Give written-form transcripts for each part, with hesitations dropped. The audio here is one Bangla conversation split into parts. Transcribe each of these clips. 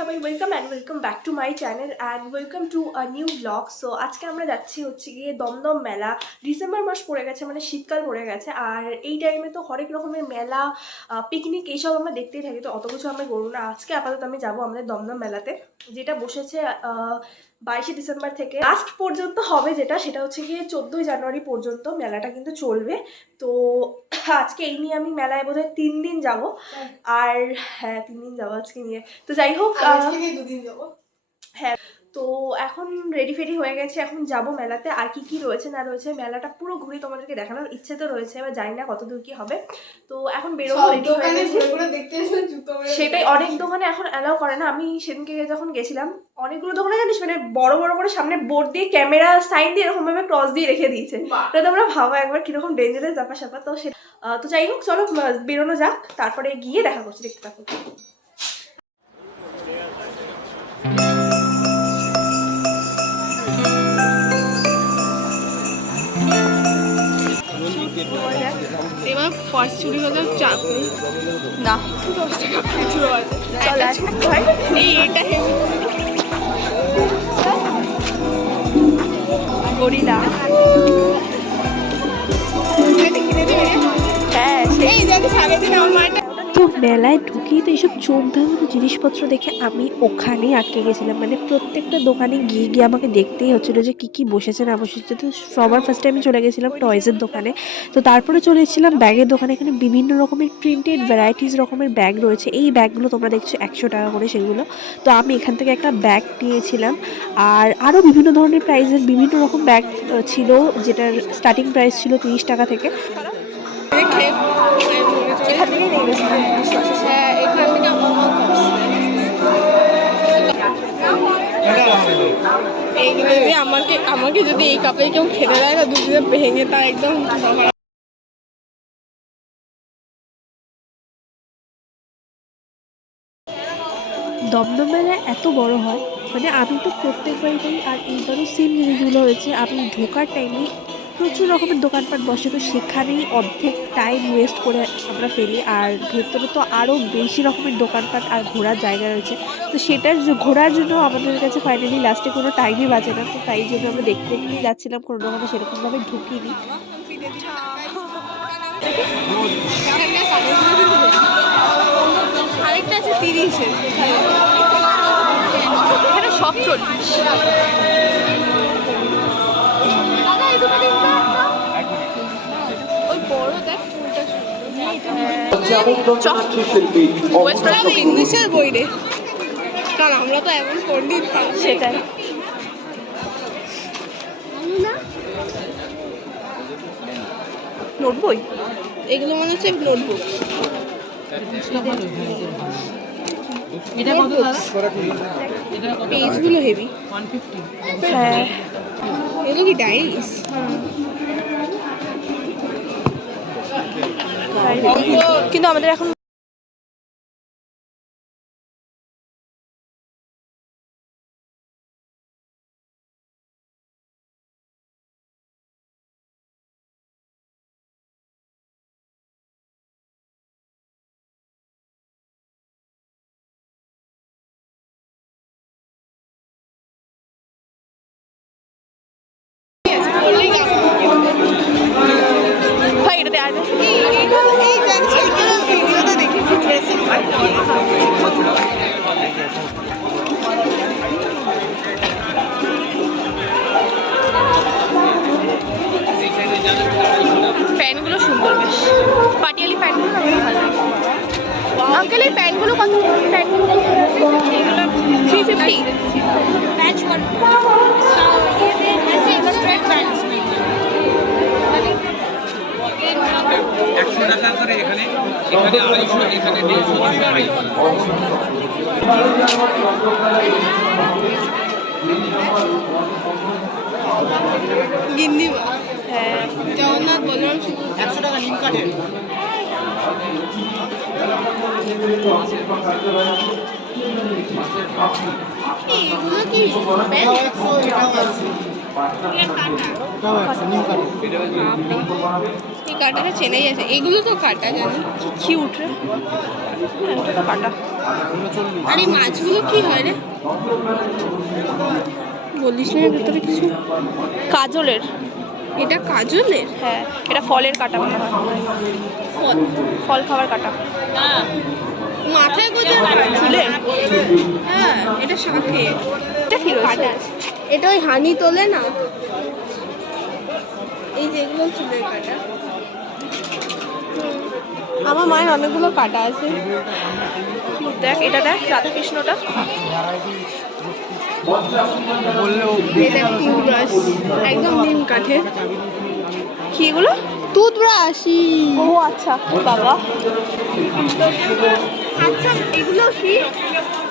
সবাই welcome back to my channel and welcome to a new blog. So আজকে আমরা যাচ্ছি হচ্ছে গিয়ে দমদম মেলা। ডিসেম্বর মাস পড়ে গেছে, মানে শীতকাল পড়ে গেছে, আর এই টাইমে তো হরেক রকমের মেলা, পিকনিক এইসব আমরা দেখতেই থাকি, তো অত কিছু আমরা করবো না। আজকে আপাতত আমি যাবো আমাদের দমদম মেলাতে, যেটা বসেছে 22শে ডিসেম্বর থেকে লাস্ট পর্যন্ত হবে, সেটা হচ্ছে গিয়ে 14ই জানুয়ারি পর্যন্ত মেলাটা কিন্তু চলবে। তো আজকে এই নিয়ে আমি মেলায় বোধহয় 3 দিন যাবো। আর হ্যাঁ, 3 দিন যাবো আজকে নিয়ে। তো যাই হোক, 2 দিন যাবো। হ্যাঁ, তো এখন রেডি ফেডি হয়ে গেছে, এখন যাব মেলাতে। আর কি কি রয়েছে না রয়েছে মেলাটা পুরো ঘুরে তোমাদেরকে দেখানোর ইচ্ছে তো রয়েছে, এবার জানি না কতদূর কি হবে। তো এখন বেরোবো, রেডি হয়ে গেছি। সেটাই, অনেক দোকানে এখন অ্যালাউ করে না। আমি সেদিনকে যখন গেছিলাম, অনেকগুলো দোকানে জানিস মানে বড় বড় করে সামনে বোর্ড দিয়ে ক্যামেরা সাইন দিয়ে এরকম ভাবে ক্রস দিয়ে রেখে দিয়েছে। তো তোমরা ভাবো একবার কিরকম ডেঞ্জারাস ব্যাপার স্যাপার। তো তো যাই হোক, চলো বেরোনো যাক, তারপরে গিয়ে দেখা করছি, দেখতে থাকো। এবার ফার্স্ট চুরি হতে চাকরি না, 10 টাকা খুচরো আছে। চল এইটা গরিলা। হ্যাঁ, এই দেখি সারাদিন আমার তো মেলায় ঢুকিয়ে তো এইসব চোখ ধাঁধানো জিনিসপত্র দেখে আমি ওখানেই আটকে গেছিলাম। মানে প্রত্যেকটা দোকানে গিয়ে গিয়ে আমাকে দেখতেই হচ্ছিল যে কী বসেছে না বসেছে। তো সবার ফার্স্টে আমি চলে গেছিলাম টয়েসের দোকানে, তো তারপরে চলে এসেছিলাম ব্যাগের দোকানে। এখানে বিভিন্ন রকমের প্রিন্টেড ভ্যারাইটিস রকমের ব্যাগ রয়েছে। এই ব্যাগগুলো তোমরা দেখছো 100 টাকা করে সেগুলো। তো আমি এখান থেকে একটা ব্যাগ নিয়েছিলাম। আর আরও বিভিন্ন ধরনের প্রাইসের বিভিন্ন রকম ব্যাগ ছিল, যেটার স্টার্টিং প্রাইস ছিল 30 টাকা থেকে। এখান থেকেই নিয়ে গেছিলাম। এখান থেকে এইগুলো যদি আমাকে যদি এই কাপে কেউ খেতে দেয় না, দুদিনে ভেঙে তা একদম। দমদম মেলা এত বড় হয়, মানে আমি তো প্রত্যেকবারই যাই। আর এইবারও সেম জিনিসগুলো হয়েছে। আমি ঢোকার টাইমে প্রচুর রকমের দোকানপাট বসে, তো সেখানেই অর্ধেক টাইম ওয়েস্ট করে আমরা ফেলি। আর ভেতরে তো আরও বেশি রকমের দোকানপাট আর ঘোরার জায়গা রয়েছে। তো সেটার ঘোরার জন্য আমাদের কাছে ফাইনালি লাস্টে কোনো টাইমই বাঁচে না। তো তাই জন্য আমরা দেখতে দেখতেই যাচ্ছিলাম, কোনো দোকানে সেরকমভাবে ঢুকিনি। আরেকটা আছে 30-এর, এখানে সব 40। ওই বড় দেখ ফুলটা ইংলিশের বই রে, কারণ আমরা তো এমন পণ্ডিত। সেটাই, নোট বই এগুলো মনে হচ্ছে নোটবুক। পেজগুলো হেভি। হ্যাঁ, এগুলো কি ডায়েরিজ? কিন্তু আমাদের এখন ভাই এটাতে আসবে। ভিডিওতে দেখেছি ড্রেসিং। প্যান্টগুলো সুন্দর, বেশ পাটিয়ালি প্যান্টগুলো আমার ভালো লাগে। আঙ্কেল এই প্যান্টগুলো কত? প্যান্টগুলো 350। প্যাচ ওয়ান। টাকা করে এখানে 250, এখানে 150। গিন্নি হ্যাঁ, জগন্নাথ বলরাম 100 টাকা নিম কাঠের। এগুলো কি এই কাটাটা চেনাই আছে, এগুলো তো কাটা জানি। কিউট রে, হ্যাঁ, ওটা তো কাটা। আর এই মাছগুলো কি হয় রে? বলিস না ভেতরে কিছু কাজলের। এটা কাজলের? হ্যাঁ, এটা ফলের কাটা মনে হয়। ফল? ফল খাবার কাটা। মাথায় গোজা চুলের? হ্যাঁ, এটা শাঁখে। এটা কি রয়েছে? এটা ওই হানি তোলে না, এই যেগুলো চুলের কাটা। আমার মায়ের অনেকগুলো কাটা আছে। দেখ এটা, দেখ রাধাকৃষ্ণটা। এটা টুথব্রাশ, একদম নিম কাঠের। কি এগুলো? টুথব্রাশই। ও আচ্ছা বাবা। আচ্ছা এগুলো কি?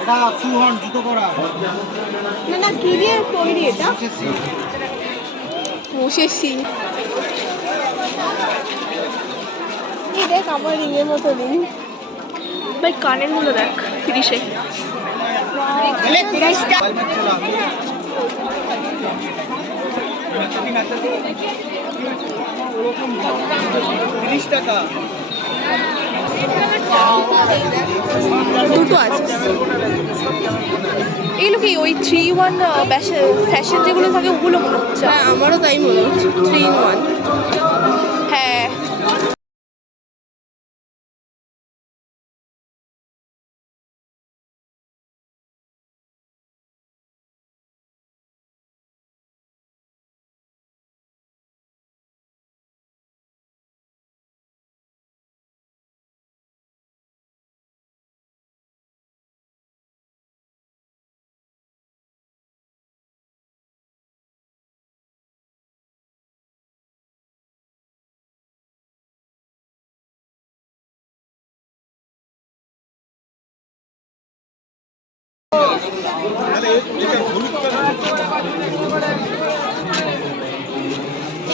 এটা সুহন জুতো পরা না না, কি দিয়ে তৈরি এটা? মোষের সিং। এই দেখ আমার রিংয়ের মতো রিং। ভাই কানের গুলো দেখ 30-এ। টাকা দুটো আছে। এগুলো কি ওই 3-in-1 ফ্যাশন যেগুলো থাকে ওগুলো মনে হচ্ছে। হ্যাঁ আমারও তাই মনে হচ্ছে, 3-in-1। হ্যাঁ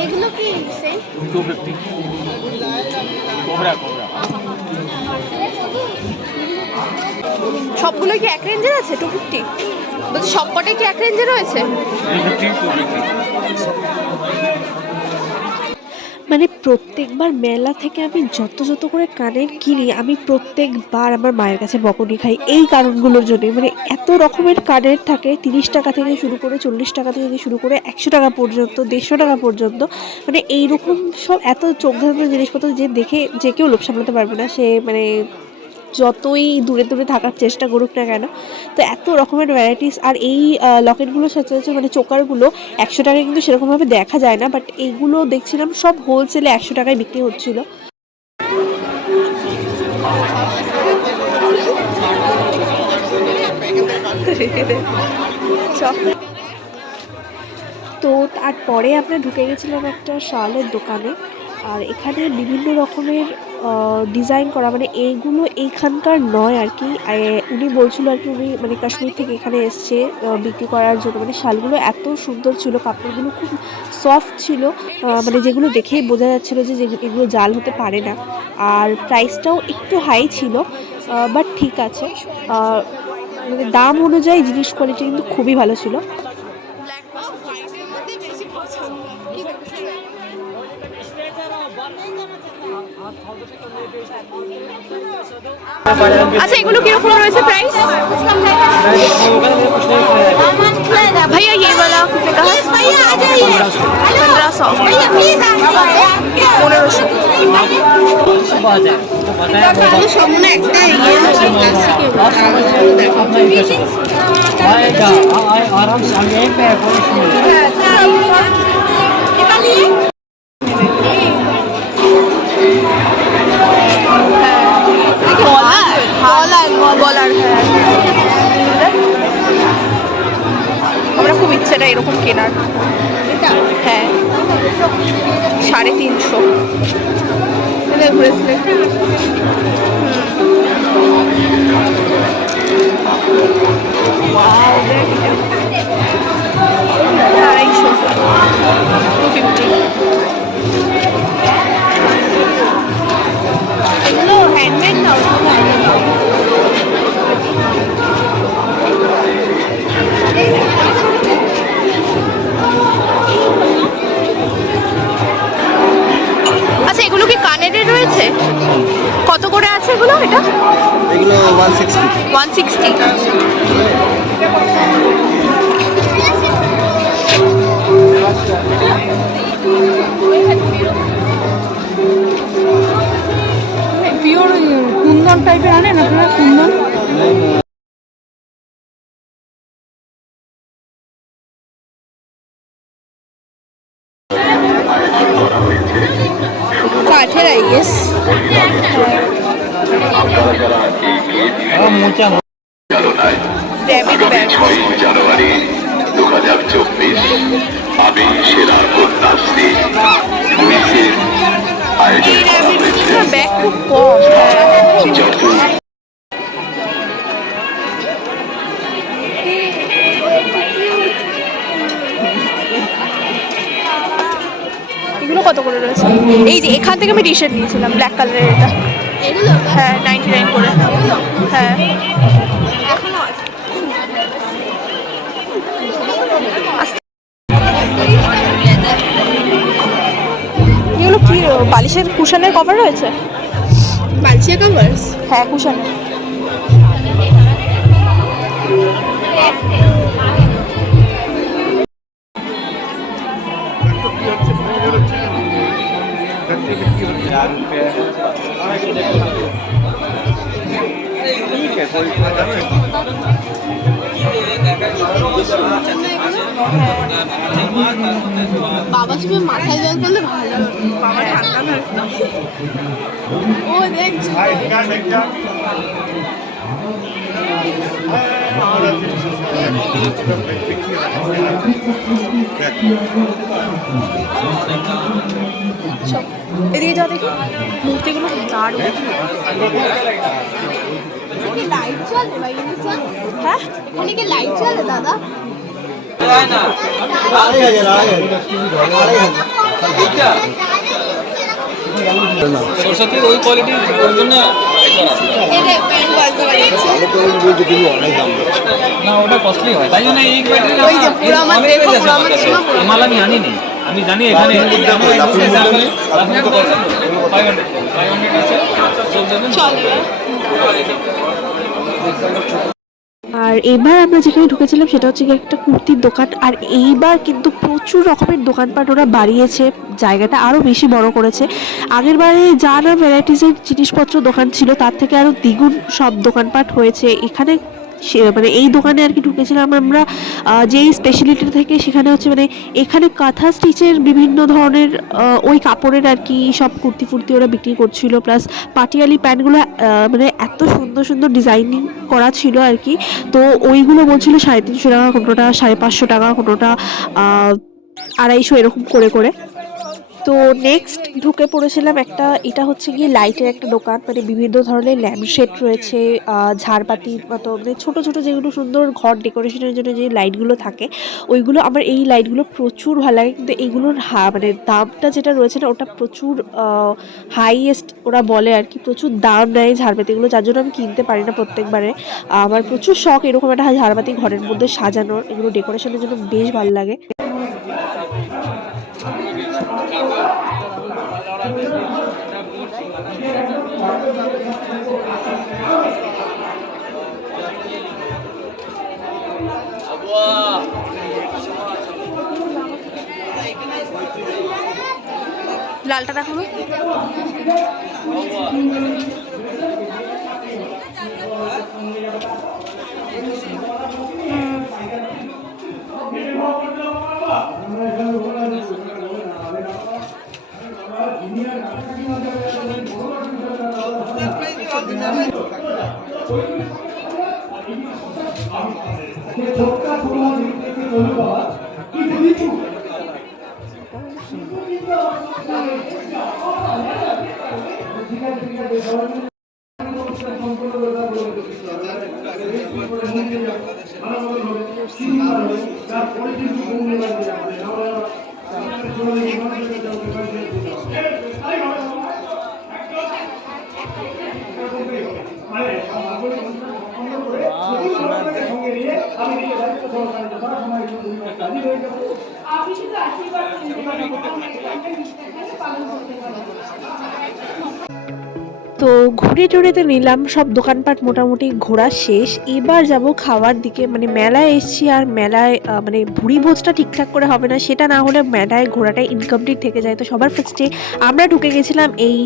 এগুলো কি সেই 250 কোবরা কোবরা সবগুলো কি এক রেঞ্জের আছে? 250 বলছি সবকটাই কি এক রেঞ্জে রয়েছে? 250 মানে প্রত্যেকবার মেলা থেকে আমি যত করে কানের কিনি, আমি প্রত্যেকবার আমার মায়ের কাছে বকুনি খাই এই কারণগুলোর জন্য। মানে এত রকমের কানের থাকে, 30 টাকা থেকে শুরু করে 40 টাকা থেকে শুরু করে 100 টাকা পর্যন্ত, 150 টাকা পর্যন্ত। মানে এইরকম সব এত চোখ ধাঁধানো জিনিসপত্র যে দেখে যে কেউ লোভ সামলাতে পারবে না, সে মানে যতই দূরে থাকার চেষ্টা করুক না কেন। তো এত রকমের ভ্যারাইটিস। আর এই লকেটগুলো সচরাচর মানে চোকারগুলো 100 টাকায় কিন্তু সেরকমভাবে দেখা যায় না, বাট এইগুলো দেখছিলাম সব হোলসেলে 100 টাকায় বিক্রি হচ্ছিল। তো তারপরে আমরা ঢুকে গেছিলাম একটা শালের দোকানে। আর এখানে বিভিন্ন রকমের ডিজাইন করা, মানে এইগুলো এইখানকার নয় আর কি। উনি বলছিল আর কি, উনি মানে কাশ্মীর থেকে এখানে এসছে বিক্রি করার জন্য। মানে শালগুলো এত সুন্দর ছিল, কাপড়গুলো খুব সফট ছিল, মানে যেগুলো দেখেই বোঝা যাচ্ছিলো যে এগুলো জাল হতে পারে না। আর প্রাইসটাও একটু হাই ছিল, বাট ঠিক আছে। মানে দাম অনুযায়ী জিনিস কোয়ালিটি কিন্তু খুবই ভালো ছিল। আচ্ছা এগুলো কিরকম রয়েছে প্রাইস? भैया ये वाला कितने का है? 1500। 1500। সামনে একটা आराम से हम यहीं पे গলার। হ্যাঁ আমরা খুব ইচ্ছেটা এরকম কেনার। হ্যাঁ 350। আড়াইশো 250। এগুলো হ্যান্ডমেড না? আচ্ছা এগুলো কি কানেরের রয়েছে? কত করে আছে এগুলো? এগুলো 160 পিওর কুন্দন টাইপের আনেন আপনারা, কুন্দন। কাঠের আই গেস। Rabbit bag. 6 জানুয়ারি 2024 আমি সেরার কন্যাশ্রী কুইজের আয়োজন করা হয়েছে। ব্যাগ খুব কম। এগুলো কত করে রয়েছে? এই যে এখান থেকে আমি টি শার্ট নিয়েছিলাম ব্ল্যাক কালারের, এটা এগুলো হ্যাঁ 99 করে। হ্যাঁ এখনো আছে। এগুলো কি বালিশের কুশনের কভার রয়েছে? বালিশের কভার্স? হ্যাঁ কুশনের। বাবা শুধু মাথায় জল করলে ভালো, বাবা ঠান্ডা থাকতো। ও দেখছো এদিকে যাও দেখি, মূর্তিগুলো দারুণ। কি লাইট চলে ভাই? হ্যাঁ এখানে কি লাইট চলে দাদা? সরস্বতী ওই কোয়ালিটি ওর জন্য না, ওটা কস্টলি হয়, তাই জন্য এই কোয়ালিটি ওই যে পুরো আমার দেখো, পুরো আমার সীমা পুরো মাল আমি আনিনি, আমি জানি এখানে চলে। আর এবার আমরা যেখানে ঢুকেছিলাম সেটা হচ্ছে গিয়ে একটা কুর্তির দোকান। আর এইবার কিন্তু প্রচুর রকমের দোকানপাট ওরা বাড়িয়েছে, জায়গাটা আরও বেশি বড় করেছে। আগের বারে যা না ভ্যারাইটিসের জিনিসপত্র দোকান ছিল তার থেকে আরও দ্বিগুণ সব দোকানপাট হয়েছে এখানে। মানে এই দোকানে আর কি ঢুকেছিলাম আমরা যেই স্পেশালিটি থেকে, সেখানে হচ্ছে মানে এখানে কাঁথা স্টিচের বিভিন্ন ধরনের ওই কাপড়ের আর কি সব কুর্তি ফুর্তি ওরা বিক্রি করছিল। প্লাস পাটিয়ালি প্যান্টগুলো মানে এত সুন্দর সুন্দর ডিজাইনিং করা ছিল আর কি। তো ওইগুলো বলছিল 350 টাকা, কোনোটা 550 টাকা, কোনোটা 250 এরকম করে করে। তো নেক্সট ঢুকে পড়েছিলাম একটা, এটা হচ্ছে গিয়ে লাইটের একটা দোকান, মানে বিভিন্ন ধরনের ল্যাম্পশেড রয়েছে, ঝাড়বাতির মতো, মানে ছোটো ছোটো যেগুলো সুন্দর ঘর ডেকোরেশনের জন্য যে লাইটগুলো থাকে ওইগুলো। আমার এই লাইটগুলো প্রচুর ভালো লাগে, কিন্তু এইগুলোর মানে দামটা যেটা রয়েছে না ওটা প্রচুর হাইয়েস্ট ওরা বলে আর কি, প্রচুর দাম নেয় ঝাড়বাতিগুলো, যার জন্য আমি কিনতে পারি না প্রত্যেকবারে। আমার প্রচুর শখ এরকম একটা ঝাড়বাতি ঘরের মধ্যে সাজানোর, এগুলো ডেকোরেশনের জন্য বেশ ভালো লাগে। লালটা দেখাবো। তো ঘুরে টুরে তো নিলাম, সব দোকানপাট মোটামুটি ঘোরা শেষ। এবার যাব খাওয়ার দিকে। মানে মেলায় এসেছি আর মেলায় মানে ভুড়ি ভোজটা ঠিকঠাক করে হবে না, সেটা না হলে মেলায় ঘোরাটাই ইনকমপ্লিট থেকে যায়। তো সবার ফার্স্টে আমরা ঢুকে গেছিলাম এই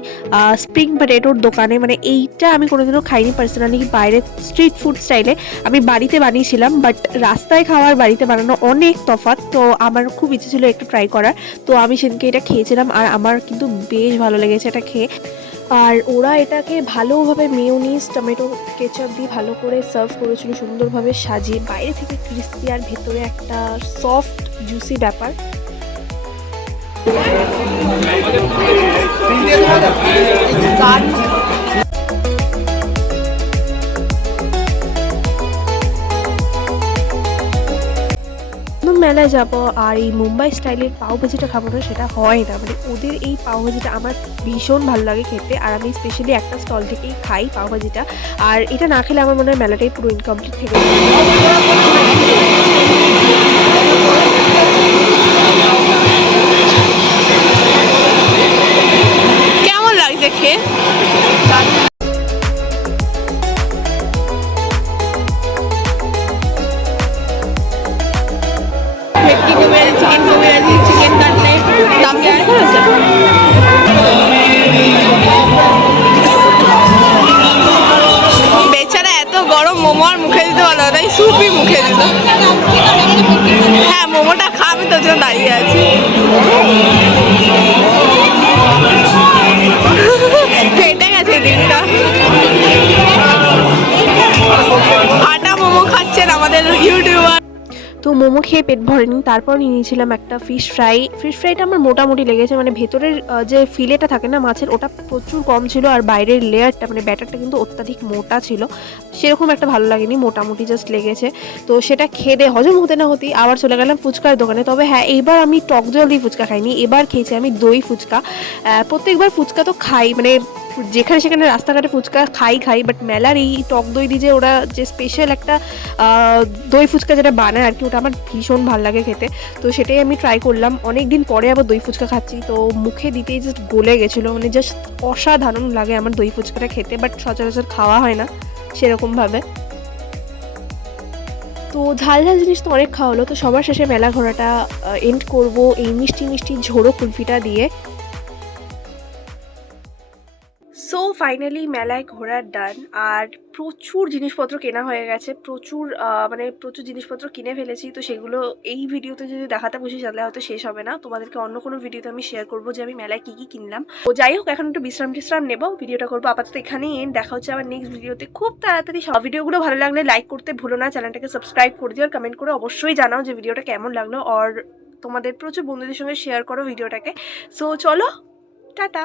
স্প্রিং পটেটোর দোকানে। মানে এইটা আমি কোনোদিনও খাইনি পার্সোনালি, বাইরে স্ট্রিট ফুড স্টাইলে। আমি বাড়িতে বানিয়েছিলাম, বাট রাস্তায় খাওয়ার বাড়িতে বানানো অনেক তফাৎ। তো আমার খুব ইচ্ছে ছিল একটু ট্রাই করার, তো আমি সেদিনকে এটা খেয়েছিলাম আর আমার কিন্তু বেশ ভালো লেগেছে এটা খেয়ে। আর ওরা এটাকে ভালোভাবে মেয়োনিজ টমেটো কেচাপ দিয়ে ভালো করে সার্ভ করেছিল, সুন্দরভাবে সাজিয়ে, বাইরে থেকে ক্রিস্পি আর ভেতরে একটা সফট জুসি ব্যাপার। মেলায় যাব আর এই মুম্বাই স্টাইলের পাওভাজিটা খাবো না, সেটা হয় না। মানে ওদের এই পাওভাজিটা আমার ভীষণ ভালো লাগে খেতে, আর আমি স্পেশালি একটা স্টল থেকেই খাই পাওভাজিটা। আর এটা না খেলে আমার মনে হয় মেলাটাই পুরো ইনকমপ্লিট থেকে যায়। কেমন লাগছে খেয়ে? ভেটকি কবিরাজি, চিকেন কবিরাজি, চিকেন কাটলেট, দাম কি দেখা যাচ্ছে? বেচারা এত গরম মোমো আর মুখে দিতে পারলো না, তাই স্যুপই মুখে দিল। হ্যাঁ, মোমোটা খাবে তোর জন্য দাঁড়িয়ে আছি। ফেটে গেছে দিনটা। আটা মোমো খাচ্ছেন আমাদের ইউটিউবার। তো মোমো খেয়ে পেট ভরেনি, তারপর নিয়ে নিয়েছিলাম একটা ফিশ ফ্রাই। ফিশ ফ্রাইটা আমার মোটামুটি লেগেছে, মানে ভেতরের যে ফিলেটা থাকে না মাছের, ওটা প্রচুর কম ছিল, আর বাইরের লেয়ারটা মানে ব্যাটারটা কিন্তু অত্যাধিক মোটা ছিল, সেরকম একটা ভালো লাগেনি, মোটামুটি জাস্ট লেগেছে। তো সেটা খেয়ে দিয়ে হজম হতে না হতেই আবার চলে গেলাম ফুচকার দোকানে। তবে হ্যাঁ, এইবার আমি টক জল দিয়ে ফুচকা খাইনি, এবার খেয়েছি আমি দই ফুচকা। প্রত্যেকবার ফুচকা তো খাই, মানে যেখানে সেখানে রাস্তাঘাটে ফুচকা খাই, বাট মেলার এই টক দই দিয়ে যে ওরা যে স্পেশাল একটা দই ফুচকা যেটা বানায় আর কি, ওটা আমার ভীষণ ভালো লাগে খেতে। তো সেটাই আমি ট্রাই করলাম, অনেক দিন পরে আবার দই ফুচকা খাচ্ছি। তো মুখে দিতেই জাস্ট গলে গেছিলো, মানে জাস্ট অসাধারণ লাগে আমার দই ফুচকাটা খেতে, বাট সচরাচর খাওয়া হয় না সেরকমভাবে। তো ঝাল ঝাল জিনিস তো অনেক খাওয়া হলো। তো সবার শেষে মেলা ঘোরাটা এন্ড করব এই মিষ্টি মিষ্টি ঝোড়ো কুলফিটা দিয়ে। সো ফাইনালি মেলায় ঘোরা ডান, আর প্রচুর জিনিসপত্র কেনা হয়ে গেছে, প্রচুর জিনিসপত্র কিনে ফেলেছি। তো সেগুলো এই ভিডিওতে যদি দেখাতে বসি তাহলে হয়তো শেষ হবে না, তোমাদেরকে অন্য কোনো ভিডিওতে আমি শেয়ার করবো যে আমি মেলায় কী কী কিনলাম। তো যাই হোক, এখন একটু বিশ্রাম নেবো, ভিডিওটা করবো আপাতত এখানেই এন্ড। দেখা হচ্ছে আবার নেক্সট ভিডিওতে খুব তাড়াতাড়ি। সব ভিডিওগুলো ভালো লাগলে লাইক করতে ভুলো না, চ্যানেলটাকে সাবস্ক্রাইব করে দিও, আর কমেন্ট করে অবশ্যই জানাও যে ভিডিওটা কেমন লাগলো, আর তোমাদের প্রচুর বন্ধুদের সঙ্গে শেয়ার করো ভিডিওটাকে। সো চলো, টাটা।